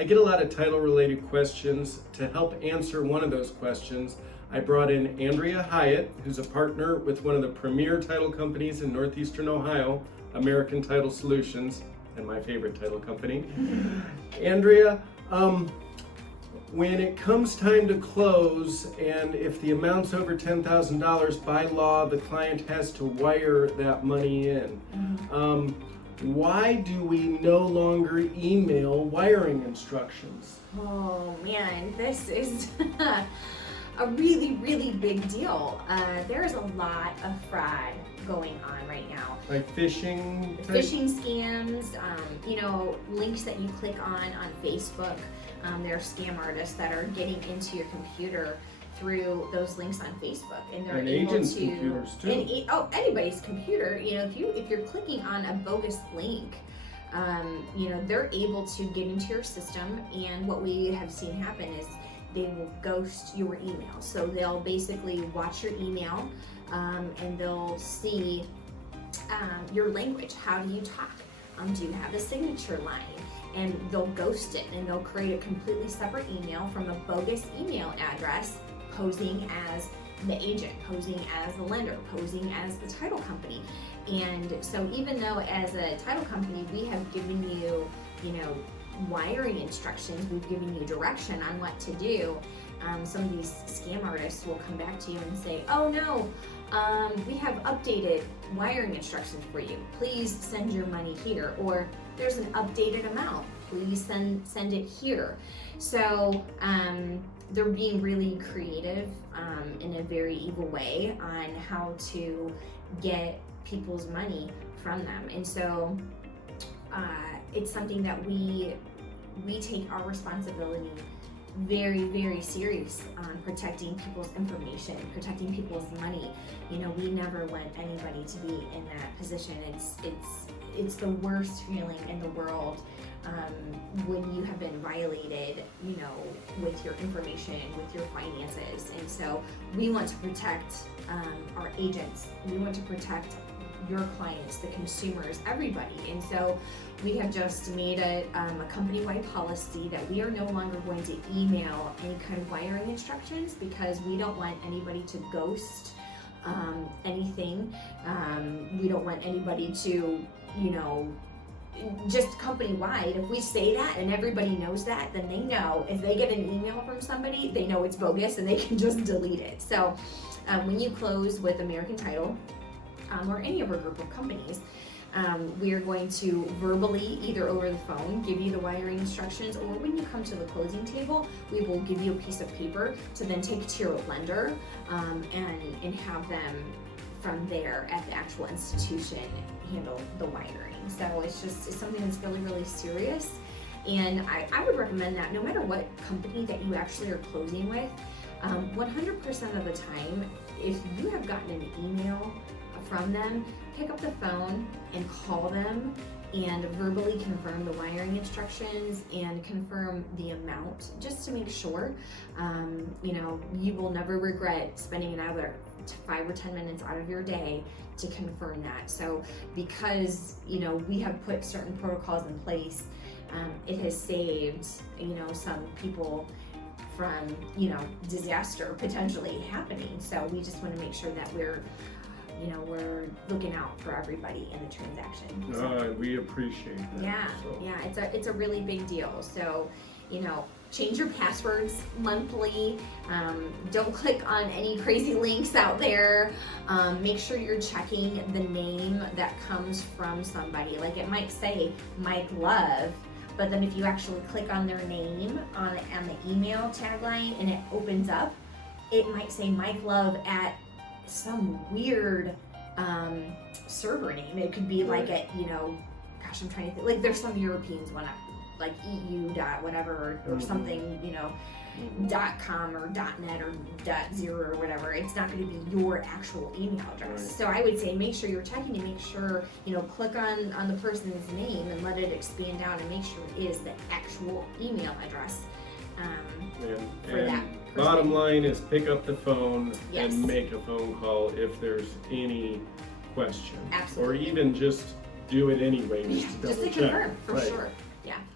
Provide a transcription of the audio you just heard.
I get a lot of title related questions. To help answer one of those questions, I brought in Andrea Hyatt, who's a partner with one of the premier title companies in Northeastern Ohio, American Title Solutions, and my favorite title company. Andrea, when it comes time to close, and if the amount's over $10,000, by law, the client has to wire that money in. Why do we no longer email wiring instructions? Oh man, this is a really, really big deal. There's a lot of fraud going on right now. Like phishing? Phishing scams, links that you click on Facebook. There are scam artists that are getting into your computer through those links on Facebook, and they're able agents' to computers too. Anybody's computer. If you're clicking on a bogus link, they're able to get into your system, and what we have seen happen is they will ghost your email. So they'll basically watch your email, and they'll see your language. How do you talk? Do you have a signature line? And they'll ghost it, and they'll create a completely separate email from a bogus email address, posing as the agent, posing as the lender, posing as the title company. And so even though as a title company we have given you, wiring instructions, we've given you direction on what to do, some of these scam artists will come back to you and say, oh no, we have updated wiring instructions for you. Please send your money here. Or there's an updated amount. Please send it here. So they're being really creative in a very evil way on how to get people's money from them. And so it's something that we take our responsibility very, very serious on protecting people's information, protecting people's money. We never want anybody to be in that position. It's the worst feeling in the world when you have been violated, with your information, with your finances. And so we want to protect our agents. We want to protect your clients, the consumers, everybody. And so we have just made a company-wide policy that we are no longer going to email any kind of wiring instructions, because we don't want anybody to ghost anything. We don't want anybody to, just company-wide. If we say that and everybody knows that, then they know if they get an email from somebody, they know it's bogus and they can just delete it. So when you close with American Title, or any of our group of companies, we are going to verbally, either over the phone, give you the wiring instructions, or when you come to the closing table, we will give you a piece of paper to then take to your lender and have them from there at the actual institution handle the wiring. So it's something that's really, really serious. And I would recommend that no matter what company that you actually are closing with, 100% of the time, if you have gotten an email from them, pick up the phone and call them and verbally confirm the wiring instructions and confirm the amount, just to make sure. You will never regret spending another 5 or 10 minutes out of your day to confirm that. So because we have put certain protocols in place, it has saved some people from disaster potentially happening. So we just want to make sure that we're looking out for everybody in the transaction. So, we appreciate that. Yeah, it's a really big deal. So, change your passwords monthly. Don't click on any crazy links out there. Make sure you're checking the name that comes from somebody. Like it might say Mike Love, but then if you actually click on their name on the email tagline and it opens up, it might say Mike Love at some weird server name. It could be like at, I'm trying to think, like there's some Europeans one, like EU dot whatever or something, .com or .net or .0 or whatever. It's not going to be your actual email address. Right. So I would say make sure you're checking to make sure, click on the person's name and let it expand out and make sure it is the actual email address for that person. Bottom line is pick up the phone Yes. and make a phone call if there's any question. Absolutely. Or even just do it anyway, just to Just double to check. confirm, for Right. sure. Yeah.